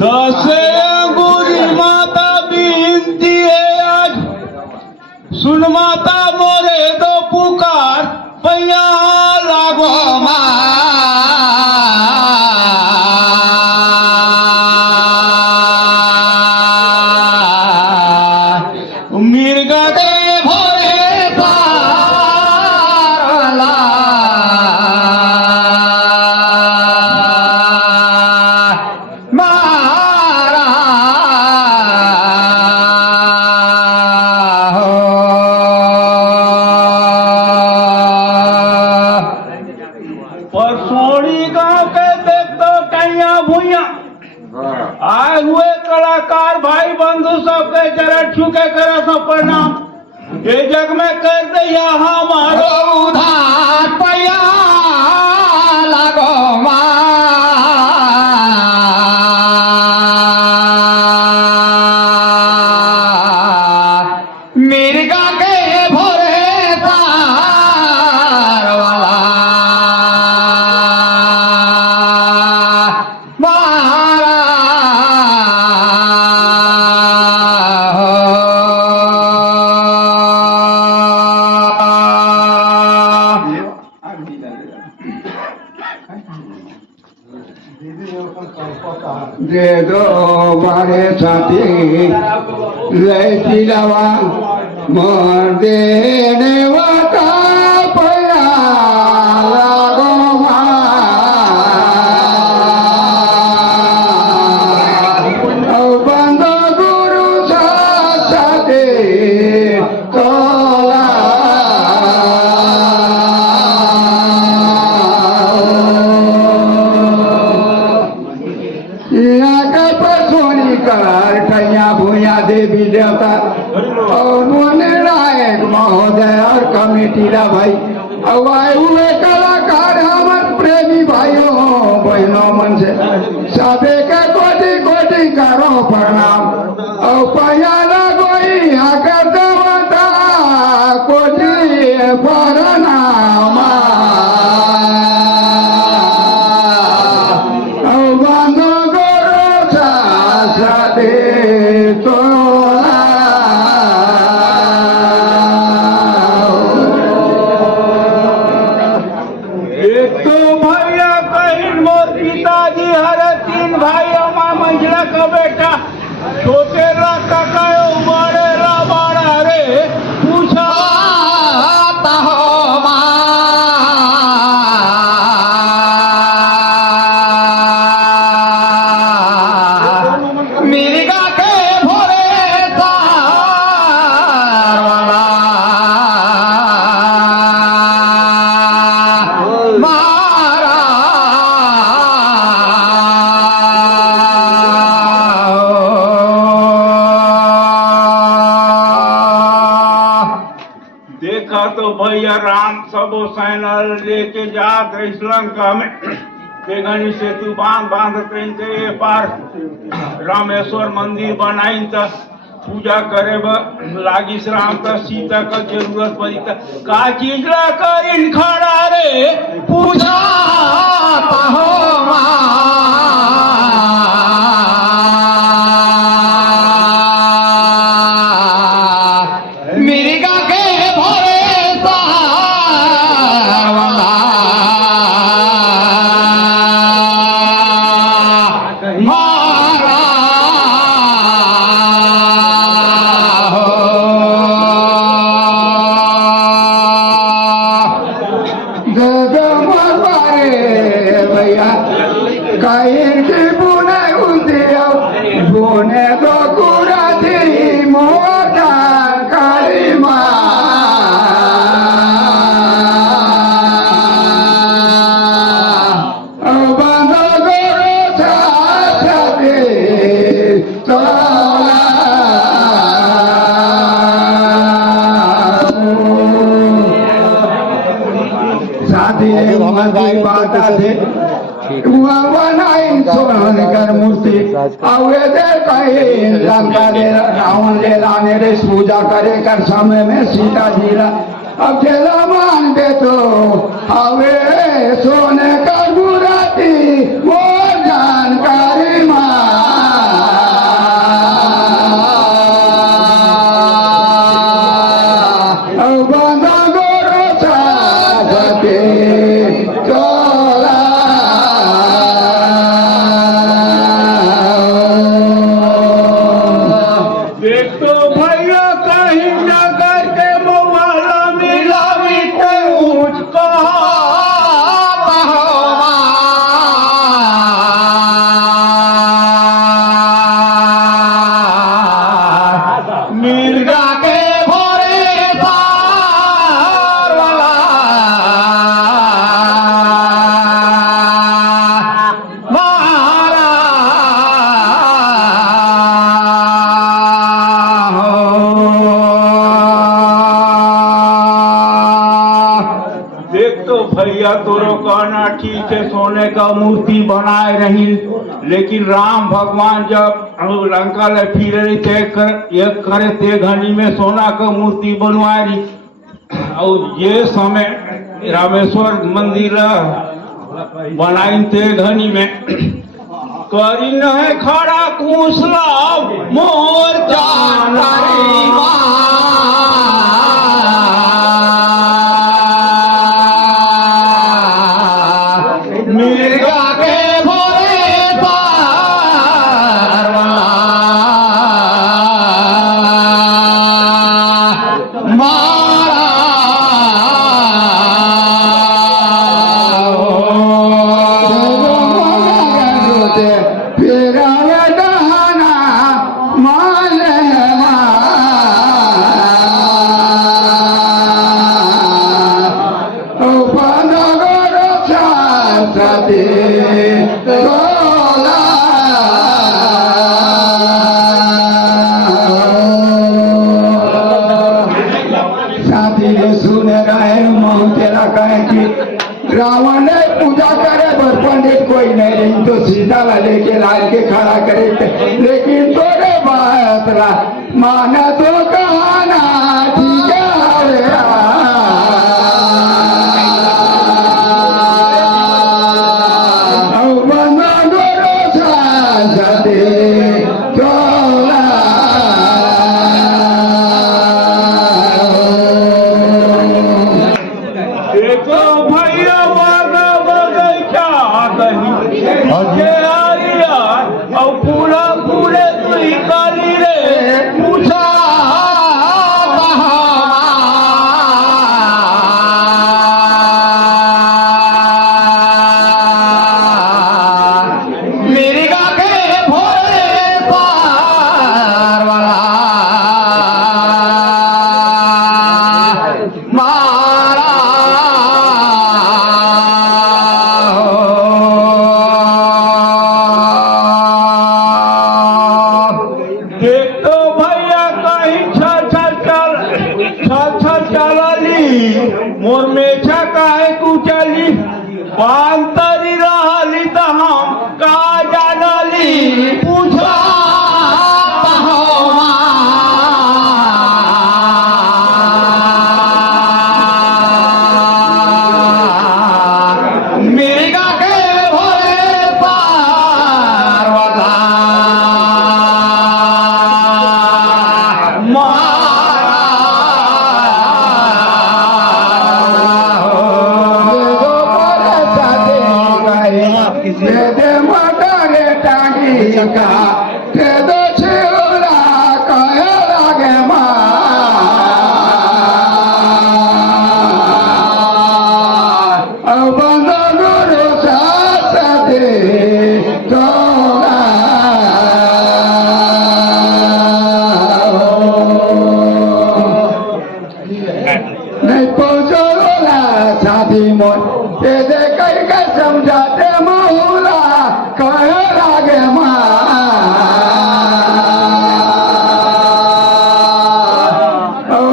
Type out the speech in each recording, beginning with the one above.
दसे अंगूरी माता बीनती है आज, सुन माता मोरे दो पुकार, पैया लागो मिर्गा दे भोरे पारला मारा परसोड़ी गांव के देख तो कैया भूया आए हुए कलाकार भाई बंधु सबके जरा छुके करे सब प्रणाम। ये जग में कर दिया हमारो उधार, पैया लागो मिर्गा के भोरे तार वाला मारा दे दो मारे साथी लैती लवा मोर देने वाता पैया लागो बंदो गुरु साथे तोला भूया देवी देवता और नायक महोदय और कमेटी भाई आए हुए कलाकार हमारे प्रेमी भाइयों बहनों मन से सभी के कोटि कोटि करो प्रणाम और पैया लगोई आकर देवता कोटि प्रणाम बंधु गुरु साथे पिताजी हरे तीन भाई अमा मंझला का बेटा छोटे ला काका बड़े ला बड़ा रे पूछा हो मिर्गा के भोरे देखा तो भैया राम सब सैना लेके जात श्रीलंका में बेगनी सेतु बांध के पार रामेश्वर मंदिर बनाई त पूजा करे लागी राम त सीता का जरूरत पड़ी त का चीज ला कर खड़ा रे पूजा हो मिर्गा के भोरे बुने दो कुरा दी मोटा काली बंदो गुरु साथे तोला साथी मंदिर बात थे कर मूर्ति लंका दे रावण ले लाने रे पूजा करे कर समय में सीता जी अब चला मान दे तो अवे सोने का बुराती वो जानकारी मां कहना ठीक है, सोने का मूर्ति बनाए रही, लेकिन राम भगवान जब लंका ले फिर रही थे एक करे ते घनी में सोना का मूर्ति बनवाए रही। और ये समय रामेश्वर मंदिर बनाई ते घनी में करी न खड़ा कुसला मोर जानकारी मिर्गा के भोरे पार मारा रावण ने पूजा करे पर पंडित कोई नहीं रही तो सीता ला लेके लाल के खड़ा करे, लेकिन तोरे बात माना तो कहना ठीक मोर मेछा काहे कुचली पांतरी रहली त हम का जानली पूछा मिर्गा के भोरे पार वाला समझाते महुला कहे लागे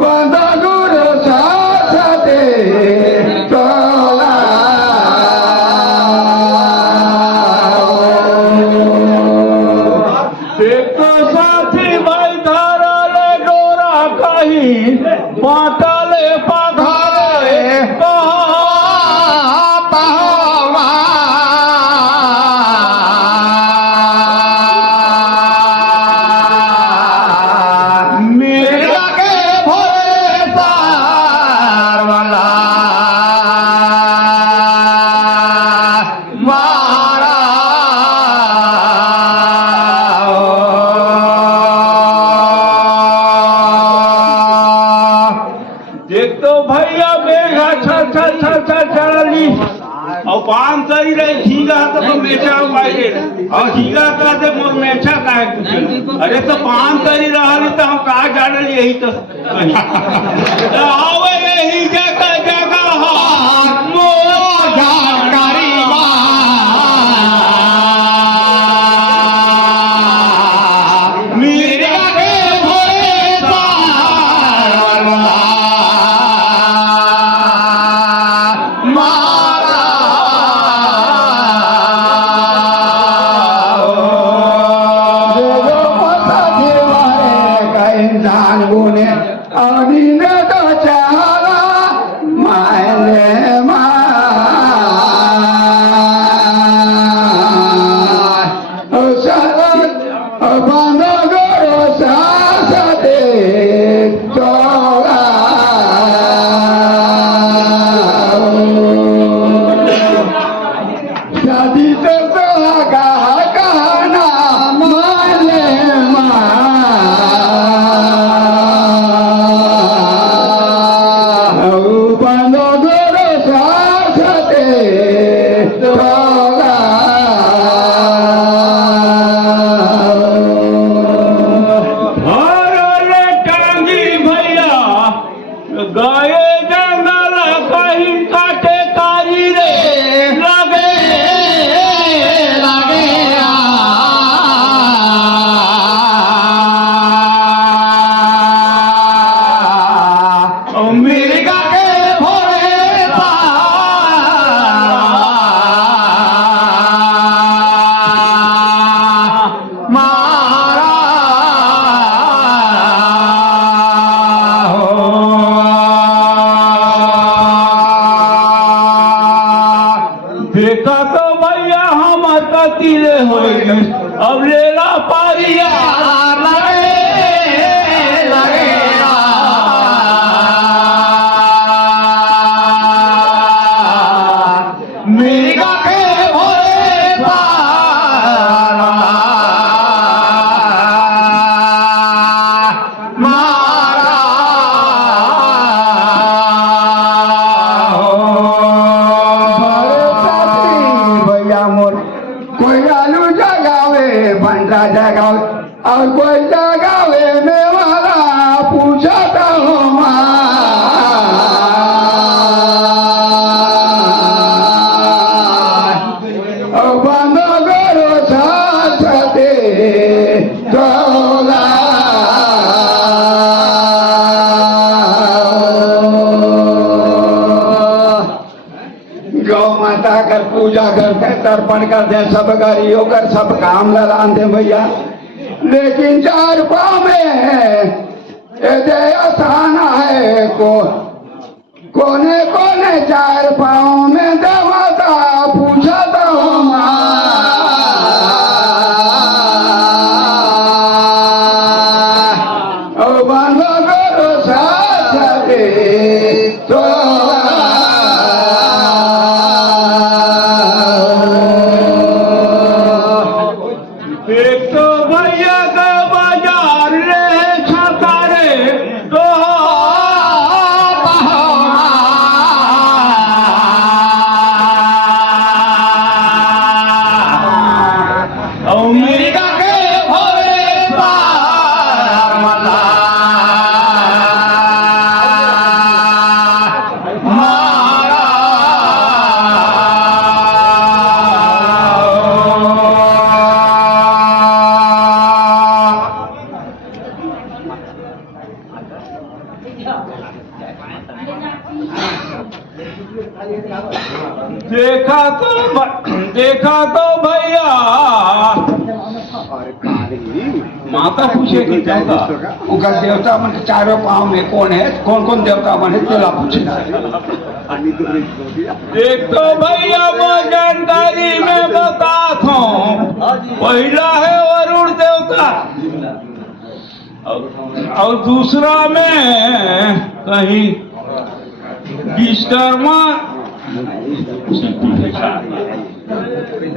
बंद गुरु साथ दे तोला एक तो साथी भाई धारा ले डोरा कहीं बाटले पधारे और पान सही रहे झीगा तो मेछा पाइले और झीगा का से मोर मेछा काहे कुछ अरे तो पान सही रहल तो हम का जानल यही तो आवे यही जगह जगह मोर जानकारी मिर्गा के भोरे पार मारा देखा तो भैया हम कतीले हो गए, अब लेला पारिया मीरा के भोले पारा मारा भैया मोर कोई आलू जगावे बंटा जगावे और कोई जगावे में वाला पूछता हूँ गौ माता कर पूजा करते तर्पण करते सब गरीबों कर सब काम लगाते भैया, लेकिन चार पाँव में ये आसान है कोने कोने चार पाँव में देवता पूछता हूँ बंदो करो साथ दे तो एक तो भैया का बाजार रे छाता रे तो मीरा के भोले पारा मारा देखा तो भैया माता पूछे कि देवता उनका देवता मन के चारों पाँव में कौन है, कौन कौन देवता मन है तेला पूछना। एक तो भैया वो जानकारी में बता हूँ, पहला है वरुण देवता और दूसरा में कहीं विश्वकर्मा।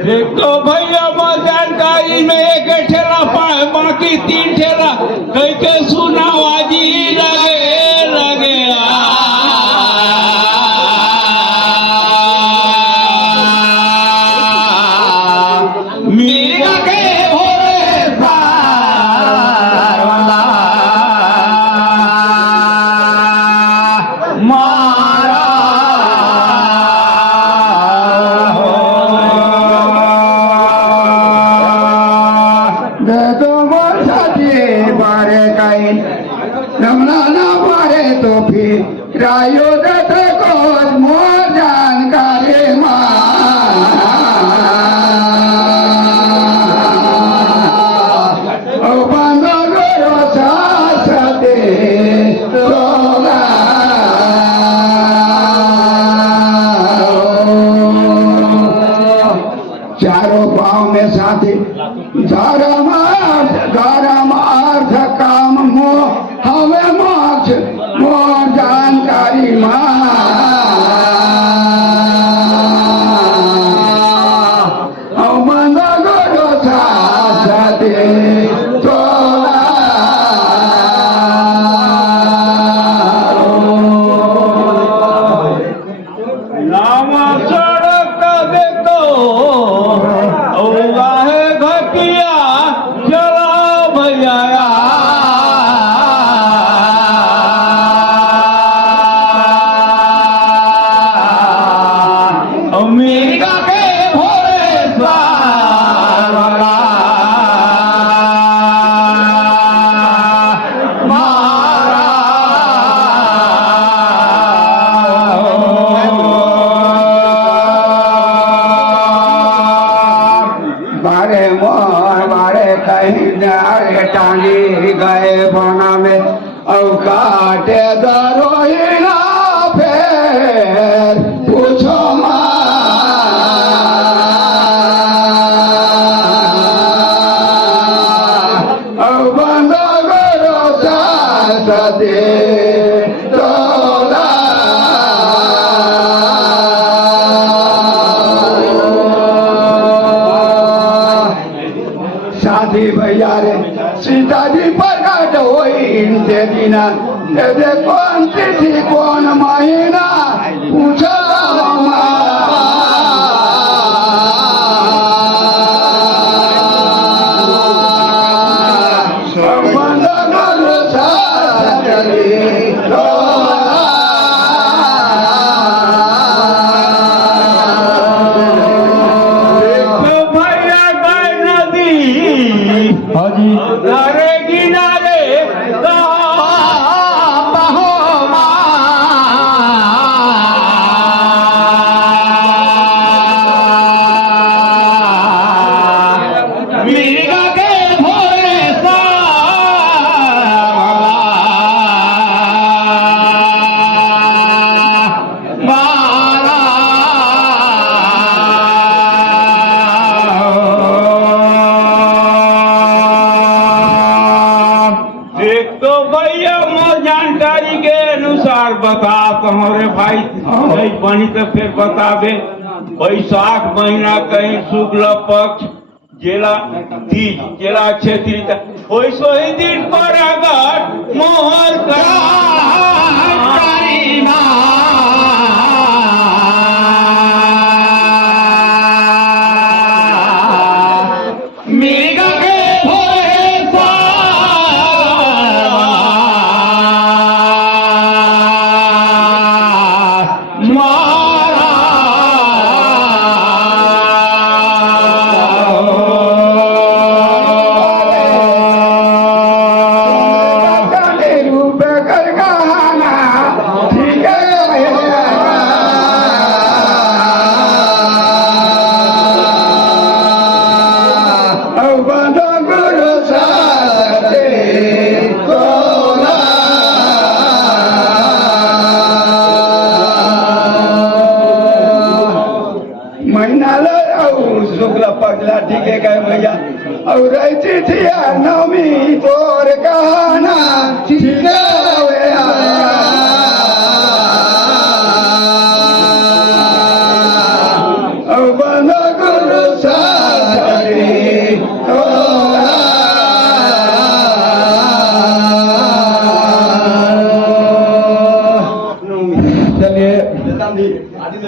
देखो भैया मैं जानकारी में एक ठेला पाए बाकी तीन ठेला कहीं के सुनावाजी लगे मीरा के भोले पारा मारा रमना ना पारे तो फिर रायो दत्त को मोर जानकारी बंदो करो साथ दे चारों पाँव में साथी धर्म अर्थ काम मोह हमें मोक्ष मोर जानकारी बंदो करो साथ दे लामा सड़क देखो है घटिया चला भैया मीरा के भोले पारा मारा बारे मोर बारे कहीं नारे टांगी गए बना में और काटे दरोही ना फेर पूछो माँ दे तोला साथी भैया रे सीताजी प्रकट हुई ते दिना ये कौन तिथि कौन महीना पूछा बता तुम्हारे भाई नहीं बनी तो फिर बतावे। बैसाख महीना कहीं शुक्ल पक्ष जिला तीज जिला क्षेत्रीय वैसो ही दिन पर अगर मोहर शुक्ल पगला ठीक है भैया और रहती थी नवमी तोर